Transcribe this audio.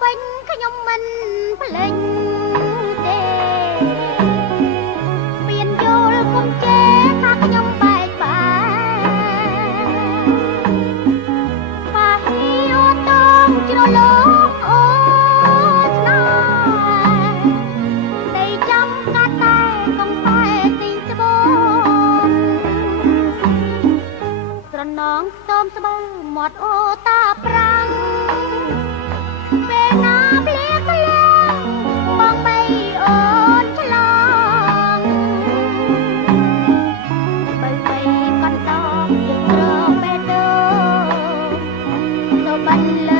ពេញខ្ញុំមិនភ្លេចទេមានយល់គុំជេរថាខ្ញុំបែកបាក់ប៉ាហ៊ីអូតងជ្រលងអូស្នេហ៍តែចាំកាត់តែកងតែទីច្បងស្រណងខ្ទមស្បើមាត់អូតាប្រាំងពេលណាភ្លៀងធ្លាក់បងបីអូនឆ្លងបីបីកន្តងយើងរកបេះដូងទៅបាញ់លើ